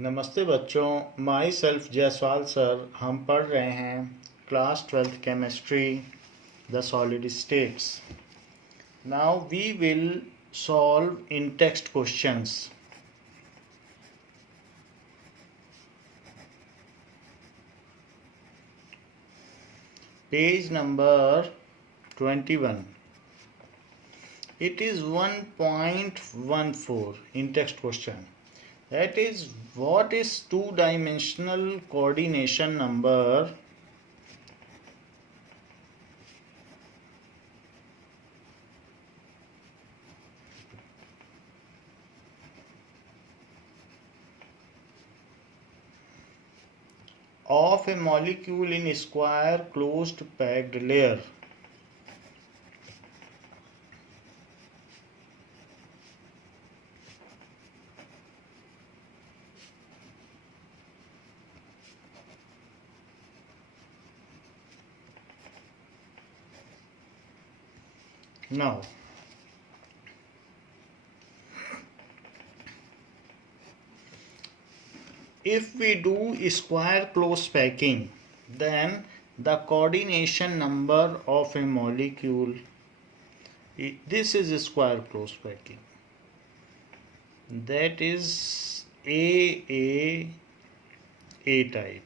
नमस्ते बच्चों, my self Jaiswal sir. हम पढ़ रहे हैं class 12th chemistry the solid states. Now we will solve in text questions. Page number 21. It is 1.14 in text question. That is, what is two-dimensional coordination number of a molecule in a square closed packed layer? Now, if we do square close packing, then the coordination number of a molecule, this is a square close packing, that is A type.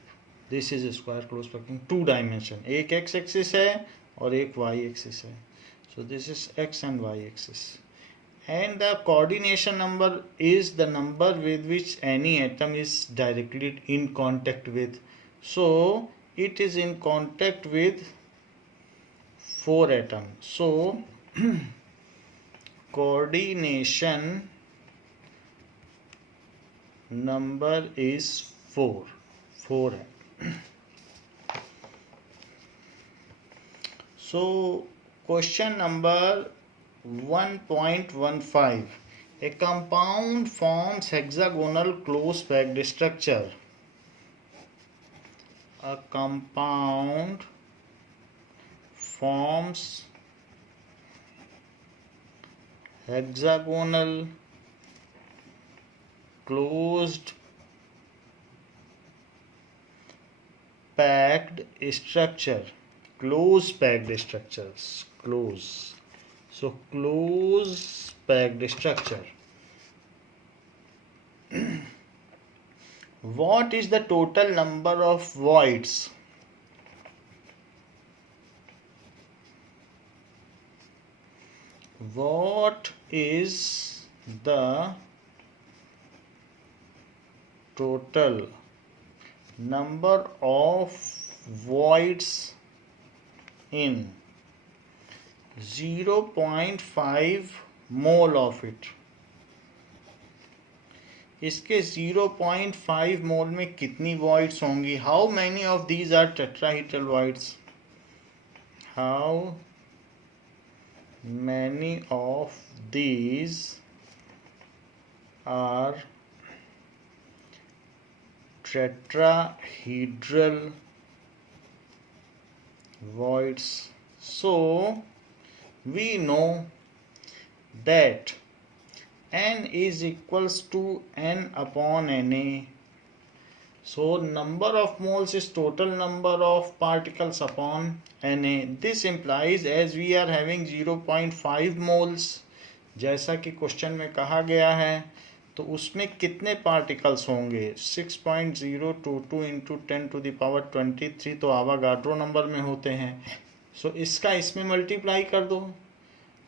This is a square close packing, two dimension. एक x axis है और एक y axis है. So this is x and y axis. And the coordination number is the number with which any atom is directly in contact with. So it is in contact with 4 atoms. So coordination number is 4. So question number 1.15. A compound forms hexagonal close packed structure. A compound forms hexagonal closed packed structure. Close packed structures. Close. So close packed structure. What is the total number of voids? What is the total number of voids in 0.5 mole of it? इसके 0.5 मोल में कितनी voids होंगी? How many of these are tetrahedral voids? How many of these are tetrahedral voids? So we know that n is equals to n upon Na. So number of moles is total number of particles upon Na. This implies as we are having 0.5 moles, जैसा कि question में कहा गया है, तो उसमें कितने particles होंगे? 6.022 इंटू 10⁻23 तो आवागाड्रो नंबर में होते हैं. सो इसका इसमें मल्टीप्लाई कर दो.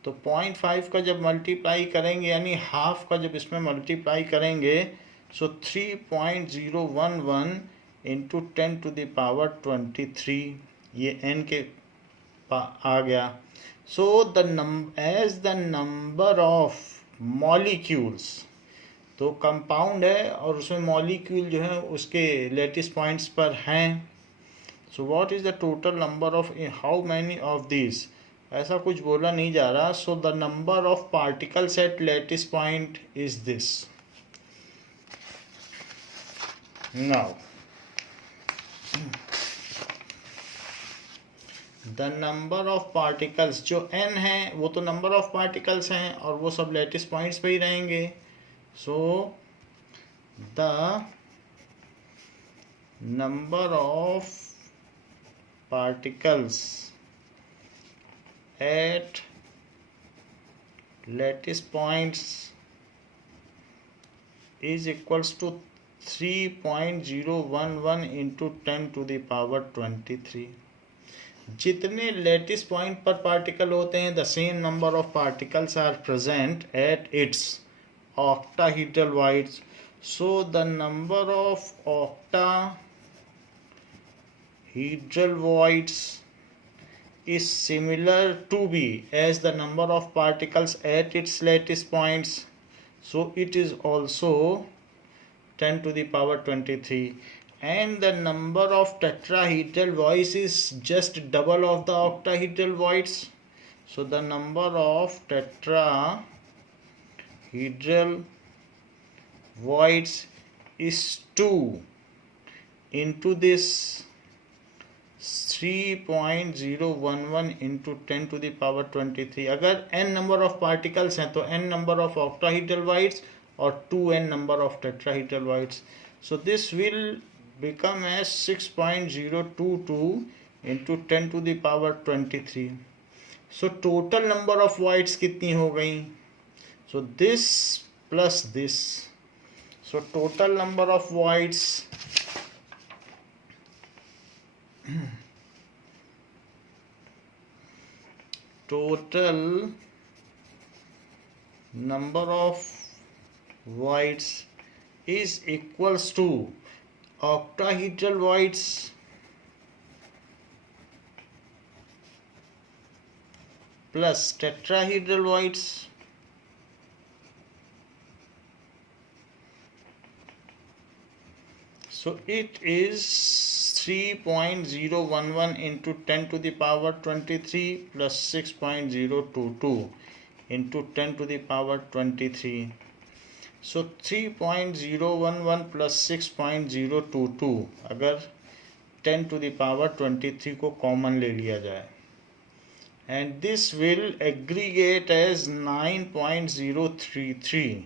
तो 0.5 का जब मल्टीप्लाई करेंगे, यानी हाफ का जब इसमें मल्टीप्लाई करेंगे, सो 3.011 इंटू 10⁻23 ये n के आ गया. So as the number of molecules, तो कंपाउंड है और उसमें मॉलिक्यूल जो है उसके लेटिस पॉइंट्स पर हैं. So what is the total number of, how many of this, ऐसा कुछ बोला नहीं जा रहा. So the number of particles at lattice point is this. Now the number of particles जो n है वो तो नंबर ऑफ पार्टिकल्स हैं और वो सब लेटिस पॉइंट्स पे ही रहेंगे. So the number of particles at lattice points is equals to 3.011 into 10 to the power 23. जितने लैटिस पॉइंट पर पार्टिकल होते हैं, the same number of particles are present at its octahedral voids. So the number of octahedral voids is similar to be as the number of particles at its lattice points. So it is also 10 to the power 23. And the number of tetrahedral voids is just double of the octahedral voids. So the number of tetrahedral voids is 2 into this 3.011 into 10 to the power 23. अगर n number of particles हैं तो n number of octahedral voids और 2n number of tetrahedral voids. So this will become as 6.022 into 10 to the power 23. So total number of voids कितनी हो गई? So this plus this. So total number of voids total number of voids is equals to octahedral voids plus tetrahedral voids so it is 3.011 into 10 to the power 23 plus 6.022 into 10 to the power 23. So 3.011 plus 6.022 अगर 10 to the power 23 को common ले लिया जाए, and this will aggregate as 9.033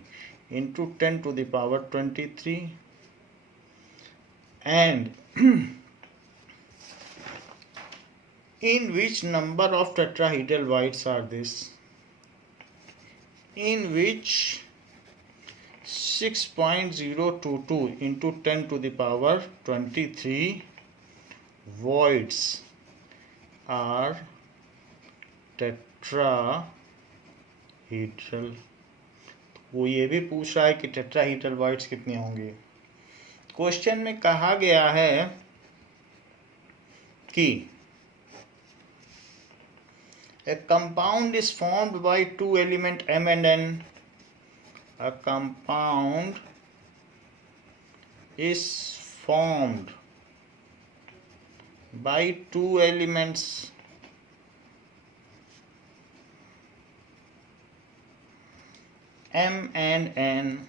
into 10 to the power 23, and in which number of tetrahedral voids are this? In which 6.022 into 10 to the power 23 voids are tetrahedral. वो ये भी पूछ रहा है कि टेट्राहीड्रल voids कितनी होंगी. क्वेश्चन में कहा गया है कि a compound is formed by two elements M and N. A compound is formed by two elements M and N.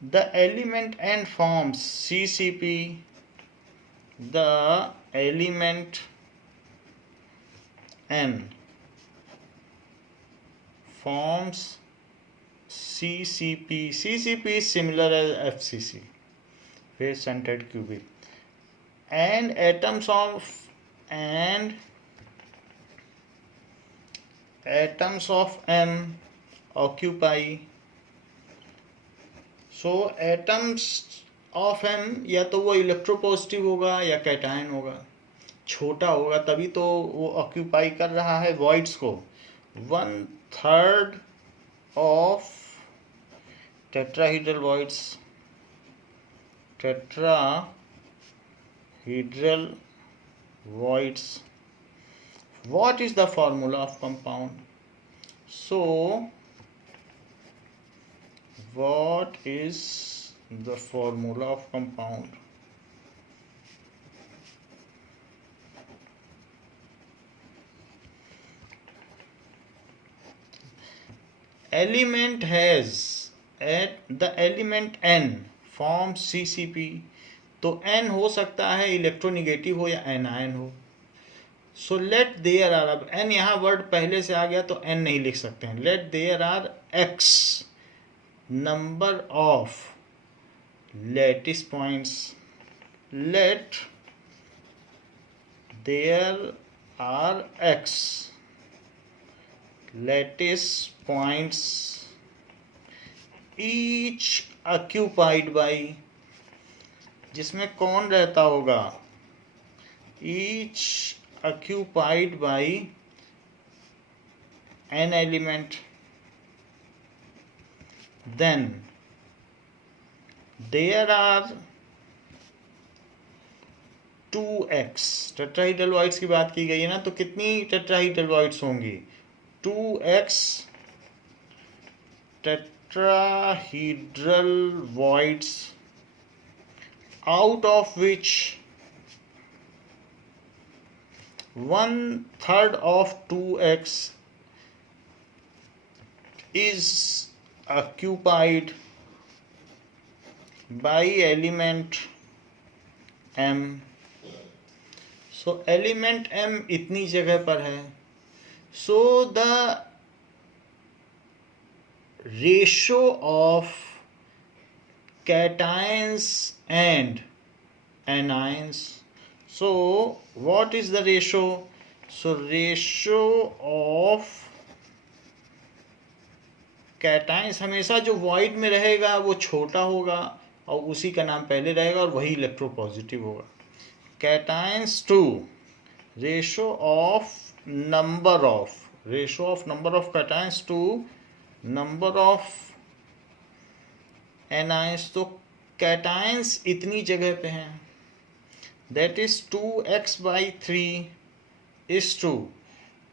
The element N forms CCP. The element N forms CCP. CCP is similar as FCC, face centered cubic, and atoms of M occupy. So atoms of M या तो वो electropositive होगा या cation होगा, छोटा होगा तभी तो वो ऑक्यूपाई कर रहा है वॉइड्स को. 1/3 of tetrahedral voids. Tetrahedral voids. What is the formula of compound? So what is the formula of compound? Element has at the element N forms CCP. तो N हो सकता है इलेक्ट्रोनिगेटिव हो या एनायन हो. सो लेट देयर आर, अब N यहाँ word पहले से आ गया तो N नहीं लिख सकते हैं. Let there are X number of lattice points. Let there are x lattice points, each occupied by, जिसमें कौन रहता होगा, each occupied by an element. Then there are 2x, tetrahedral voids की बात की गई है ना, तो कितनी टेट्राहीड्रल वॉइड्स होंगी, 2x tetrahedral voids, out of which 1/3 of 2x is occupied by element m. So element m इतनी जगह पर है. So the ratio of cations and anions. So what is the ratio? So ratio of cations हमेशा जो void में रहेगा वो छोटा होगा और उसी का नाम पहले रहेगा और वही इलेक्ट्रोपॉजिटिव होगा. Cations to ratio of number of cations to number of anions. तो cations इतनी जगह पे हैं, that is 2x/3 is 2,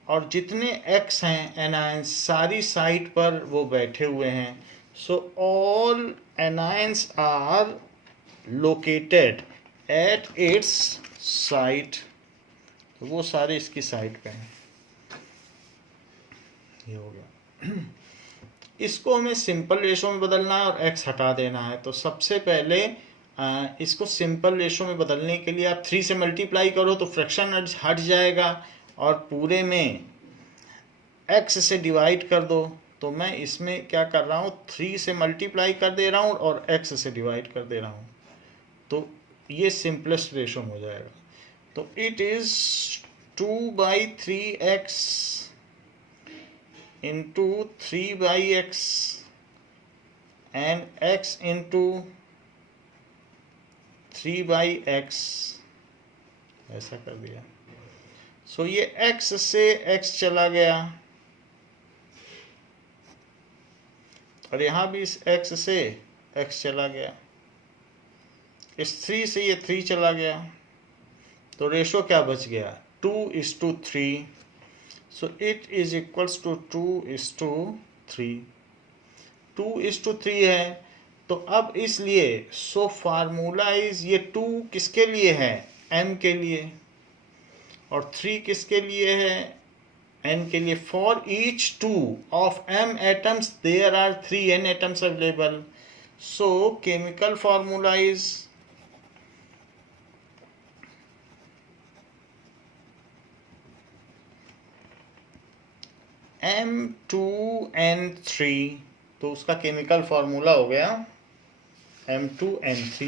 और जितने x हैं anions सारी साइट पर वो बैठे हुए हैं. So all anions are located at its site. तो वो सारे इसकी साइट पे हैं. ये हो गया. इसको हमें सिंपल रेशो में बदलना है और x हटा देना है. तो सबसे पहले इसको सिंपल रेशो में बदलने के लिए आप 3 से मल्टीप्लाई करो तो फ्रैक्शन हट जाएगा और पूरे में x से डिवाइड कर दो. तो मैं इसमें क्या कर रहा हूँ, 3 से मल्टीप्लाई कर दे रहा हूँ और x से डिवाइड कर दे रहा हूँ. तो ये सिंपलेस्ट रेशो हो जाएगा. तो it is 2/3x into 3/x and x into 3/x, ऐसा कर दिया. सो ये x से x चला गया और यहाँ भी इस x से x चला गया. इस 3 से ये 3 चला गया. तो रेशो क्या बच गया, 2:3. So it is equals to 2:3. 2:3 है. तो अब इसलिए सो फार्मूला इज, ये 2 किसके लिए है, m के लिए, और 3 किसके लिए है, n के लिए. For each 2 of m atoms there are 3 n atoms available. So chemical formula is M2N3. तो उसका केमिकल फॉर्मूला हो गया M2N3.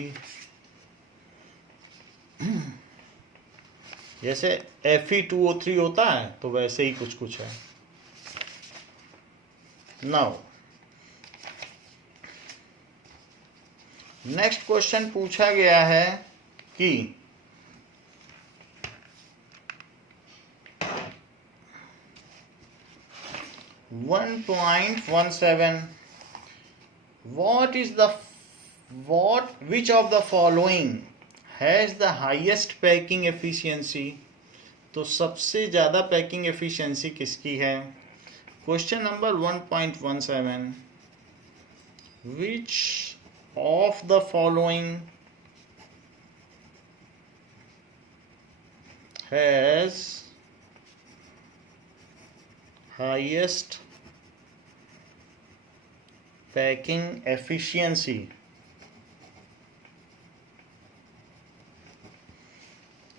जैसे Fe2O3 होता है तो वैसे ही कुछ है. नाउ नेक्स्ट क्वेश्चन पूछा गया है कि 1.17, which of the following has the highest packing efficiency? तो सबसे ज़्यादा पैकिंग एफिशिएंसी किसकी है. Question number 1.17, which of the following has highest packing efficiency?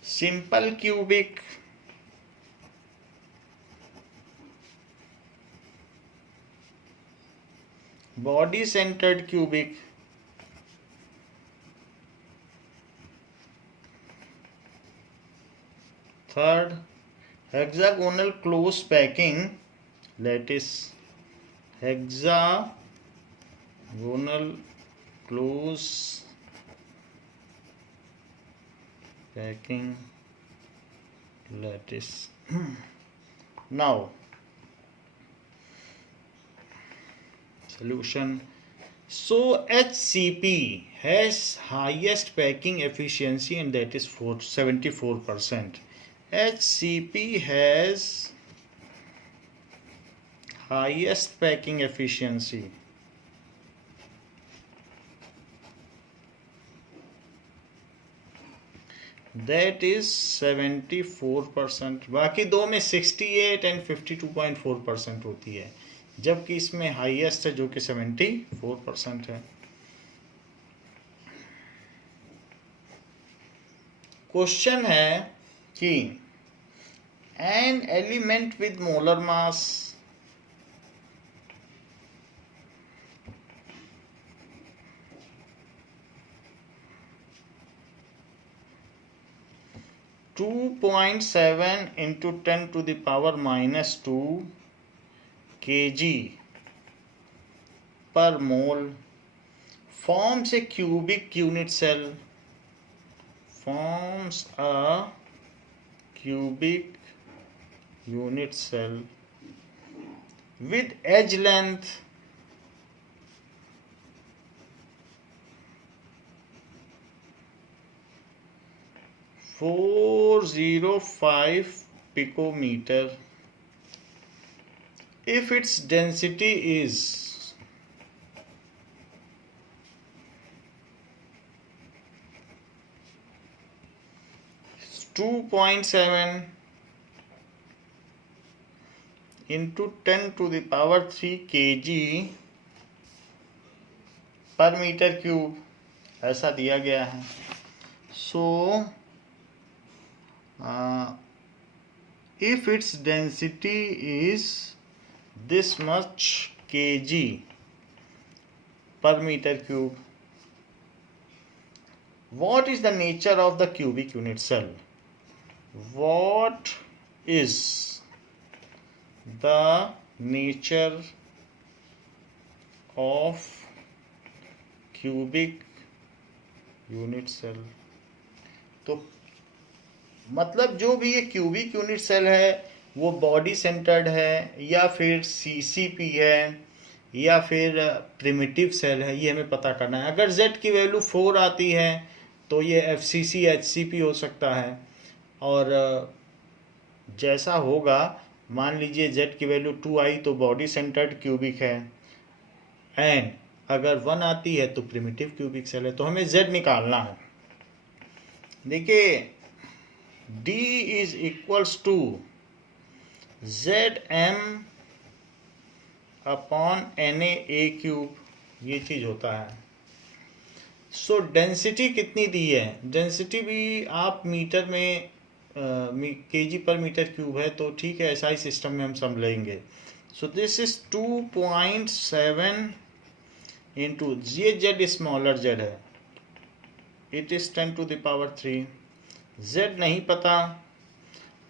Simple cubic, body centered cubic, Third, hexagonal close packing lattice. Hexagonal close packing lattice. Now, solution. So HCP has highest packing efficiency and that is 74%. HCP has highest packing efficiency. That is 74%. बाकी दो में 68 and 52.4% होती है, जबकि इसमें highest है जो कि 74% है. क्वेश्चन है कि an element with molar mass (2.7 into 10 to the power minus 2 kg per mole forms a cubic unit cell. Forms a cubic unit cell with edge length 405 picometer if its density is 2.7 into 10 to the power 3 kg per meter cube, ऐसा दिया गया है. So if its density is this much kg per meter cube, what is the nature of the cubic unit cell? What is the nature of cubic unit cell? तो मतलब जो भी ये cubic unit cell है वो body centred है या फिर सीसीपी है या फिर प्रिमिटिव सेल है, ये हमें पता करना है. अगर z की वैल्यू 4 आती है तो ये एफसीसी एचसीपी हो सकता है, और जैसा होगा मान लीजिए z की वैल्यू 2 आई तो बॉडी सेंटर्ड क्यूबिक है, एंड अगर 1 आती है तो प्रिमिटिव क्यूबिक सेल है. तो हमें z निकालना है. देखिए D is equals to ZM upon NA A cube, ये चीज होता है. सो डेंसिटी कितनी दी है? डेंसिटी भी आप मीटर में केजी पर मीटर क्यूब है तो ठीक है, ऐसा ही सिस्टम में हम समझेंगे. सो दिस इज 2.7 इंटू ये जेड स्मॉलर जेड है, it is 10 to the power 3. z नहीं पता.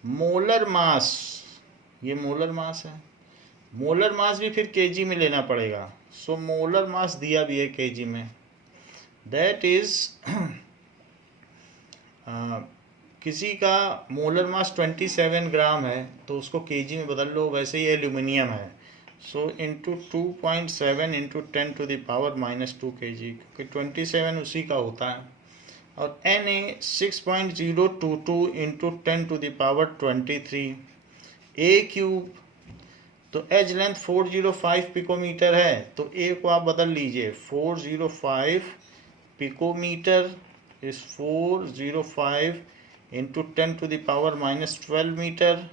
मोलर मास, ये मोलर मास है, मोलर मास भी फिर केजी में लेना पड़ेगा. सो मोलर मास दिया भी है केजी में, दैट इज किसी का मोलर मास 27 ग्राम है तो उसको केजी में बदल लो. वैसे ही एल्यूमिनियम है, so into 2.7 into 10 to the power minus 2 kg, क्योंकि 27 उसी का होता है. और Na 6.022 into 10 to the power 23 A cube. तो एज लेंथ 405 पिकोमीटर है तो A को आप बदल लीजिए. 405 picometre is 405 into 10 to the power minus 12 metre.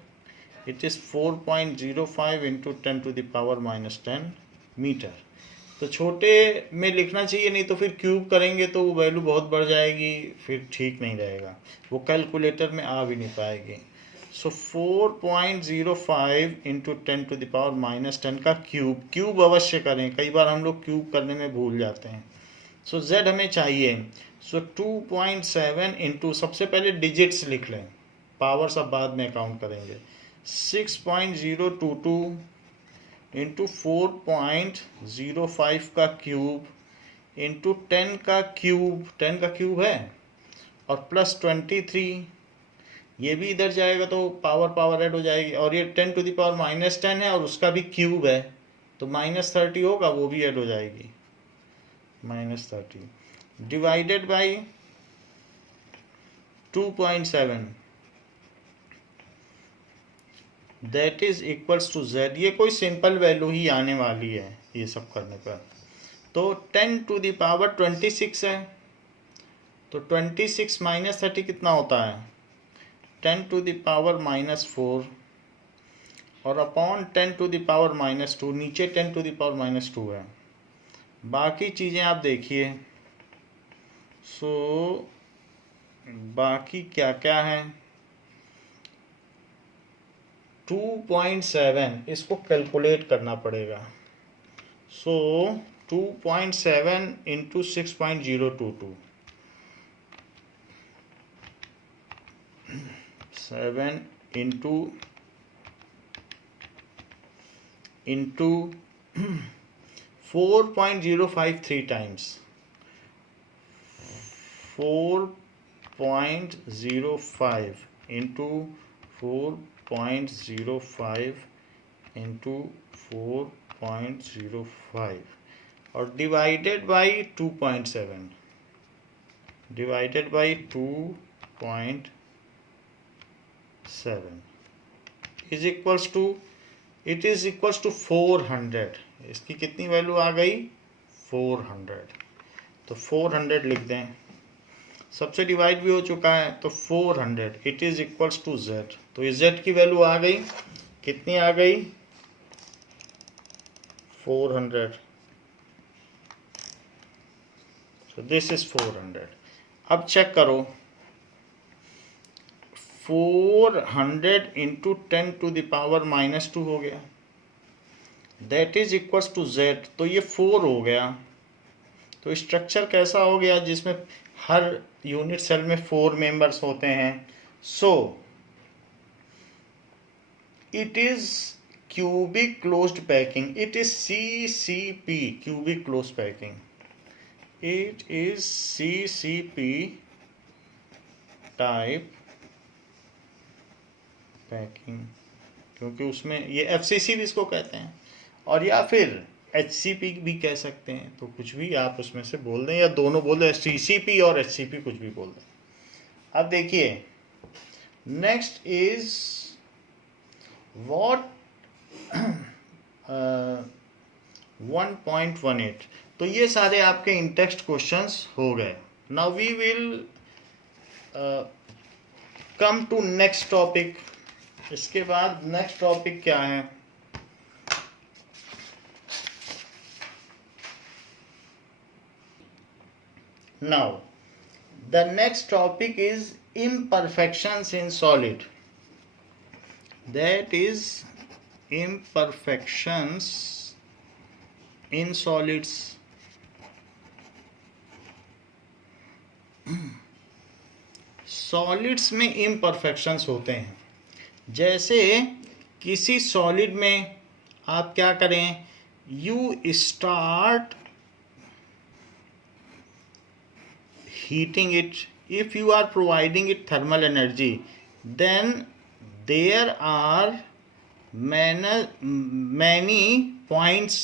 It is 4.05 into 10 to the power minus 10 metre. तो छोटे में लिखना चाहिए, नहीं तो फिर क्यूब करेंगे तो वो वैल्यू बहुत बढ़ जाएगी, फिर ठीक नहीं रहेगा, वो कैलकुलेटर में आ भी नहीं पाएगी. सो 4.05 into 10 to the power minus 10 का क्यूब अवश्य करें, कई बार हम लोग क्यूब करने में भूल जाते हैं. सो z हमें चाहिए. सो 2.7 इंटू, सबसे पहले डिजिट्स लिख लें, पावर सब बाद में काउंट करेंगे। 6.022 इंटू 4.05 का क्यूब इंटू 10 का क्यूब, 10 का क्यूब है, और प्लस 23, ये भी इधर जाएगा तो पावर पावर ऐड हो जाएगी, और ये 10 टू द पावर -10 है और उसका भी क्यूब है तो -30 होगा, वो भी ऐड हो जाएगी, -30 divided by 2.7 that is equals to z। ये कोई सिंपल वैल्यू ही आने वाली है ये सब करने पर। तो 10 टू द पावर 26 है, तो 26 -30 कितना होता है, 10 टू द पावर -4 और अपॉन 10 टू द पावर -2, नीचे 10 टू द पावर -2 है। बाकी चीज़ें आप देखिए, सो बाकी क्या क्या है, 2.7 इसको कैलकुलेट करना पड़ेगा। So 2.7 into 6.022, 7 into 4.053 times 4.05 into 4.05 into 4.05 और divided by 2.7 divided by 2.7 is equals to, it is equals to 400। इसकी कितनी वैल्यू आ गई, 400। तो 400 लिख दें, सबसे डिवाइड भी हो चुका है, तो 400 it is equals to z। तो ये z की वैल्यू आ गई, कितनी आ गई, 400। So this is 400। अब चेक करो, 400 इंटू 10 टू द पावर -2 हो गया, that is equals to z। तो ये 4 हो गया। तो स्ट्रक्चर कैसा हो गया, जिसमें हर यूनिट सेल में 4 मेंबर्स होते हैं। सो it is cubic closed packing, it is CCP cubic closed packing, it is CCP type packing, क्योंकि उसमें ये FCC भी इसको कहते हैं, और या फिर HCP भी कह सकते हैं। तो कुछ भी आप उसमें से बोल दें, या दोनों बोल दें, CCP और HCP कुछ भी बोल दें। अब देखिए, नेक्स्ट इज व्हाट 1.18। तो ये सारे आपके इन टेक्स्ट क्वेश्चंस हो गए। Now we will come to next topic. इसके बाद नेक्स्ट टॉपिक क्या है, now the next topic is imperfections in solid, that is imperfections in solids। Solids में imperfections होते हैं। जैसे किसी सॉलिड में आप क्या करें, you start heating it, if you are providing it thermal energy, then there are many points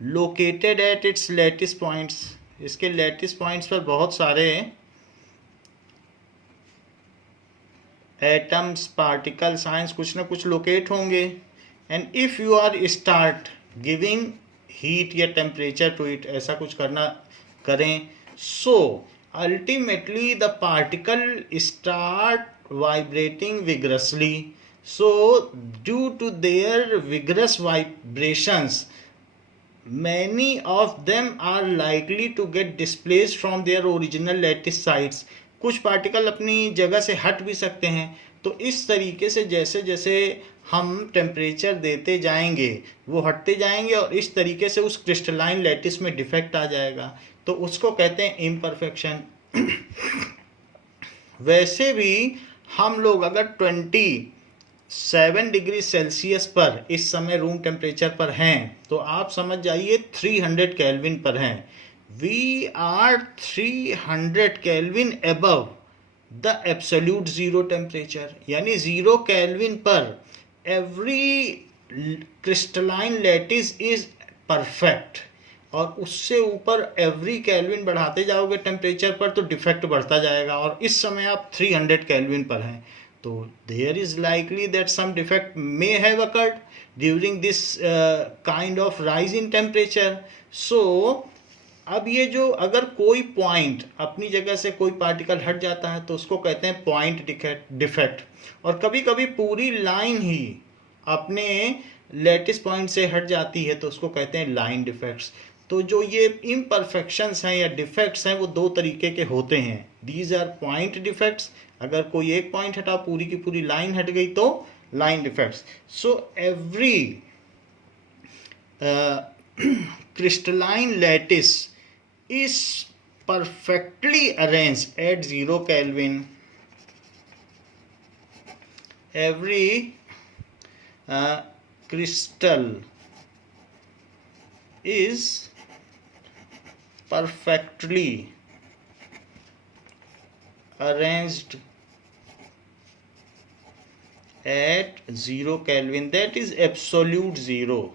located at its lattice points। इसके lattice points पर बहुत सारे एटम्स, पार्टिकल्स, आयंस कुछ ना कुछ लोकेट होंगे। And if you are start giving heat या temperature to it, ऐसा कुछ करें, so ultimately the particle start vibrating vigorously। So due to their vigorous vibrations, many of them are likely to get displaced from their original lattice sites। कुछ particle अपनी जगह से हट भी सकते हैं। तो इस तरीके से जैसे जैसे हम टेम्परेचर देते जाएंगे वो हटते जाएंगे, और इस तरीके से उस क्रिस्टलाइन लैटिस में डिफेक्ट आ जाएगा, तो उसको कहते हैं इम्परफेक्शन। वैसे भी हम लोग अगर 27 डिग्री सेल्सियस पर इस समय रूम टेम्परेचर पर हैं तो आप समझ जाइए 300 केल्विन पर हैं. We are 300 kelvin above the absolute zero temperature. यानी 0 केल्विन पर every crystalline lattice is perfect. और उससे ऊपर एवरी केल्विन बढ़ाते जाओगे टेम्परेचर पर तो डिफेक्ट बढ़ता जाएगा. और इस समय आप 300 केल्विन पर हैं तो there is likely that some defect may have occurred during this kind of rise in temperature. So अब ये जो अगर कोई पॉइंट अपनी जगह से कोई पार्टिकल हट जाता है तो उसको कहते हैं पॉइंट डिफेक्ट. और कभी कभी पूरी लाइन ही अपने लेटिस पॉइंट से हट जाती है तो उसको कहते हैं लाइन डिफेक्ट्स. तो जो ये इम्परफेक्शंस हैं या डिफेक्ट्स हैं वो दो तरीके के होते हैं. These are point defects. अगर कोई एक पॉइंट हटा पूरी की पूरी लाइन हट गई तो line defects. So every crystalline lattice is perfectly arranged at 0 Kelvin. Every crystal is perfectly arranged at 0 Kelvin. That is absolute zero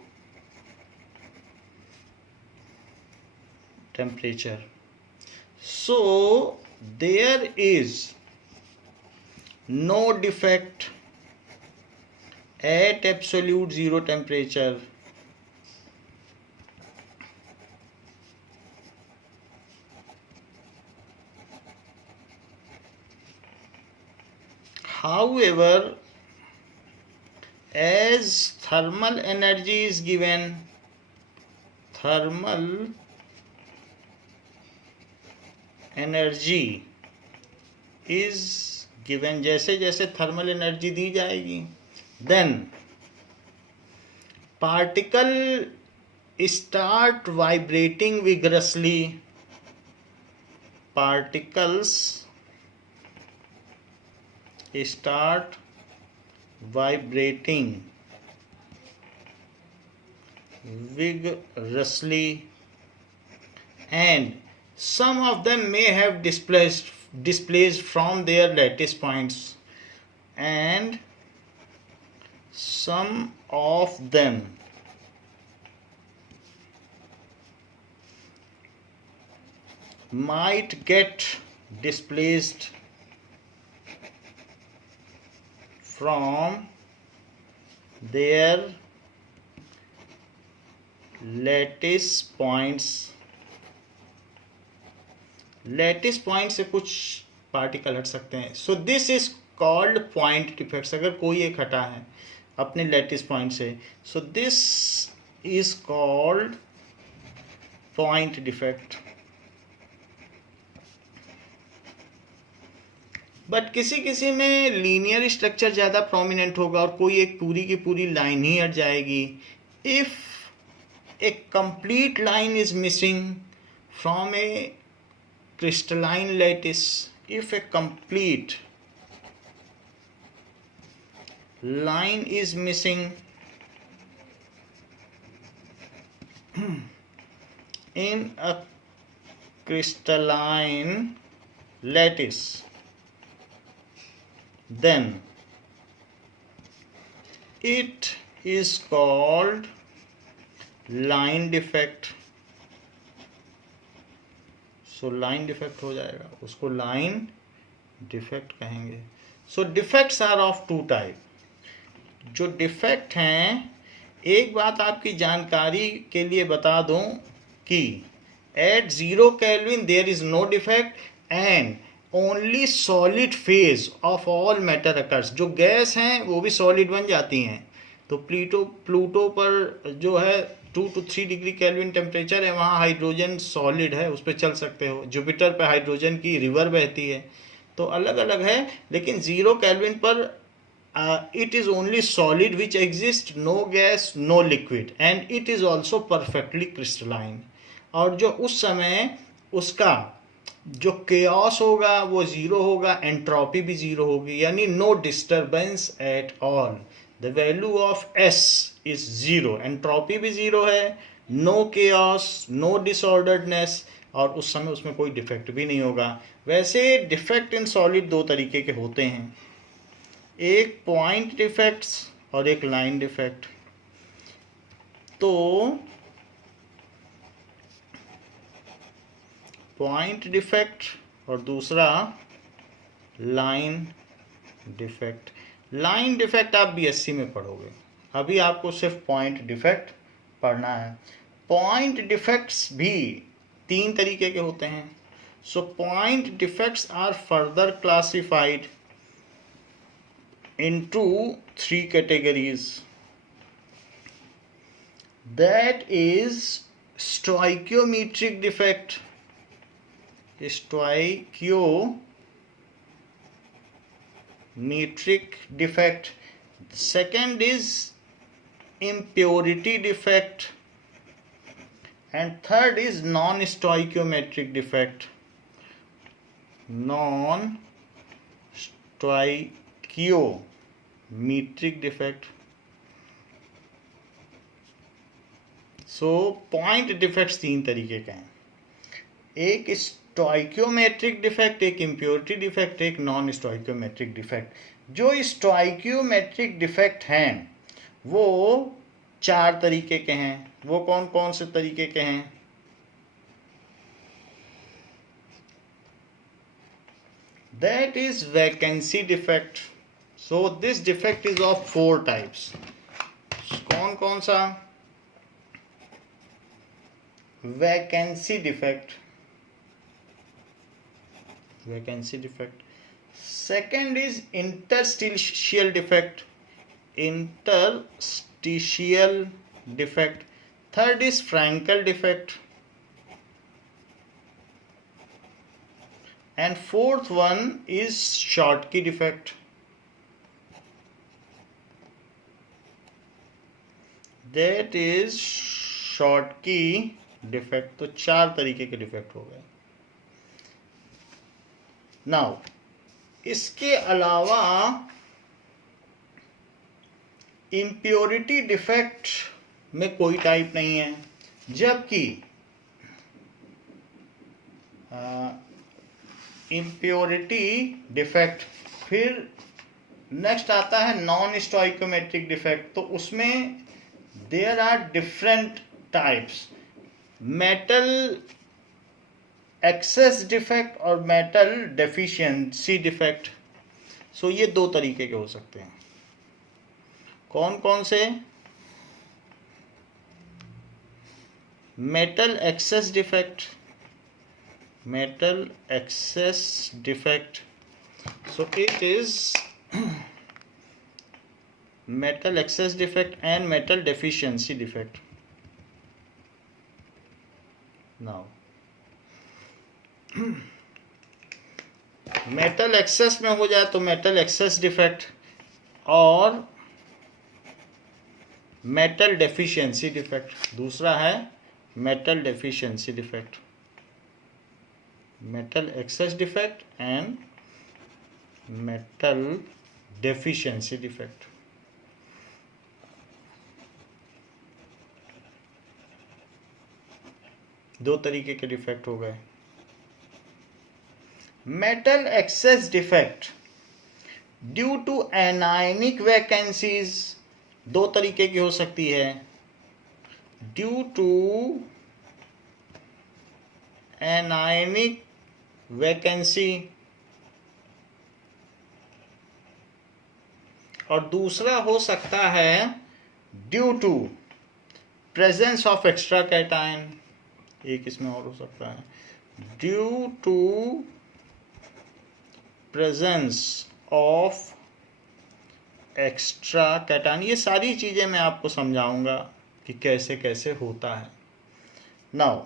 temperature. So there is no defect at absolute zero temperature. However, as thermal energy is given, thermal energy is given, जैसे जैसे thermal energy दी जाएगी then particle start vibrating vigorously. Particles start vibrating vigorously and some of them may have displaced from their lattice points and some of them might get displaced from their lattice points. Lattice point से कुछ particle हट सकते हैं. So this is called point defects. अगर कोई एक हटा है अपने लैटिस पॉइंट से so this is called point defect. But किसी किसी में लीनियर स्ट्रक्चर ज़्यादा प्रोमिनेंट होगा और कोई एक पूरी की पूरी लाइन ही हट जाएगी. If A complete line is missing from A crystalline lattice, if a complete line is missing in a crystalline lattice, then it is called line defect. So line defect हो जाएगा, उसको लाइन डिफेक्ट कहेंगे. So defects are of two type. जो defect हैं, एक बात आपकी जानकारी के लिए बता दूं कि at 0 kelvin there is no defect and only solid phase of all matter occurs. जो गैस हैं वो भी सॉलिड बन जाती हैं. तो प्लूटो पर जो है 2 to 3 डिग्री केल्विन टेम्परेचर है, वहाँ हाइड्रोजन सॉलिड है, उस पर चल सकते हो. जुपिटर पर हाइड्रोजन की रिवर बहती है. तो अलग अलग है. लेकिन 0 केल्विन पर it is only solid which exist, no gas no liquid and it is also perfectly crystalline. और जो उस समय उसका जो केओस होगा वो जीरो होगा, एंट्रोपी भी जीरो होगी, यानी no disturbance at all. The value of S is zero, entropy भी जीरो है, नो केओस, नो डिसऑर्डर्डनेस, और उस समय उसमें कोई डिफेक्ट भी नहीं होगा। वैसे डिफेक्ट इन सॉलिड दो तरीके के होते हैं, एक पॉइंट डिफेक्ट्स और एक लाइन डिफेक्ट। तो पॉइंट डिफेक्ट और दूसरा लाइन डिफेक्ट। लाइन डिफेक्ट आप बीएससी में पढ़ोगे, अभी आपको सिर्फ पॉइंट डिफेक्ट पढ़ना है। पॉइंट डिफेक्ट्स भी तीन तरीके के होते हैं। So point defects are further classified into three categories, that is stoichiometric defect, stoichiometric defect. Second is impurity defect, and third is non-stoichiometric defect. Non-stoichiometric defect. So point defects तीन तरीके के हैं, एक स्टोइकियोमेट्रिक डिफेक्ट, एक impurity defect, एक non stoichiometric defect. जो stoichiometric defect हैं वो चार तरीके के हैं। वो कौन कौन से तरीके के हैं? That is vacancy defect. So this defect is of four types. कौन कौन सा? Vacancy defect, vacancy defect. Second is interstitial defect, interstitial defect. Third is Frankel defect, and fourth one is Schottky defect. That is Schottky defect. तो चार तरीके के defect हो गए। Now इसके अलावा इम्प्योरिटी डिफेक्ट में कोई टाइप नहीं है, जबकि इम्प्योरिटी डिफेक्ट, फिर नेक्स्ट आता है नॉन स्टोइकियोमेट्रिक डिफेक्ट। तो उसमें there are different types, metal excess defect और मेटल डेफिशिएंसी डिफेक्ट। सो ये दो तरीके के हो सकते हैं। कौन कौन से? Metal excess defect, metal excess defect. So it is metal excess defect and metal deficiency defect. Now metal excess में हो जाए तो मेटल एक्सेस डिफेक्ट, और मेटल डेफिशिएंसी डिफेक्ट दूसरा है metal deficiency defect. Metal excess defect and metal deficiency defect. दो तरीके के डिफेक्ट हो गए। Metal excess defect due to anionic vacancies दो तरीके की हो सकती है। ड्यू टू एनायनिक वैकेंसी, और दूसरा हो सकता है due to presence of extra cation. एक इसमें और हो सकता है due to presence of extra cation. ये सारी चीज़ें मैं आपको समझाऊंगा कि कैसे कैसे होता है। Now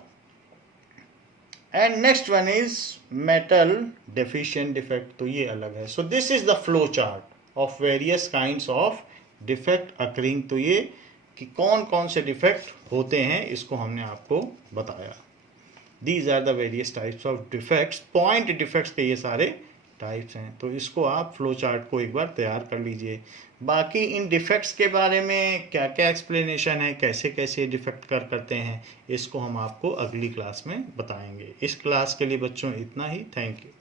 and next one is metal deficient defect, तो ये अलग है। So this is the flow chart of various kinds of defect occurring. तो ये कि कौन कौन से डिफेक्ट होते हैं इसको हमने आपको बताया। These are the various types of defects, point defects के ये सारे टाइप्स हैं। तो इसको आप फ्लो चार्ट को एक बार तैयार कर लीजिए। बाकी इन डिफेक्ट्स के बारे में क्या क्या एक्सप्लेनेशन है, कैसे कैसे डिफेक्ट करते हैं, इसको हम आपको अगली क्लास में बताएंगे। इस क्लास के लिए बच्चों इतना ही। Thank you.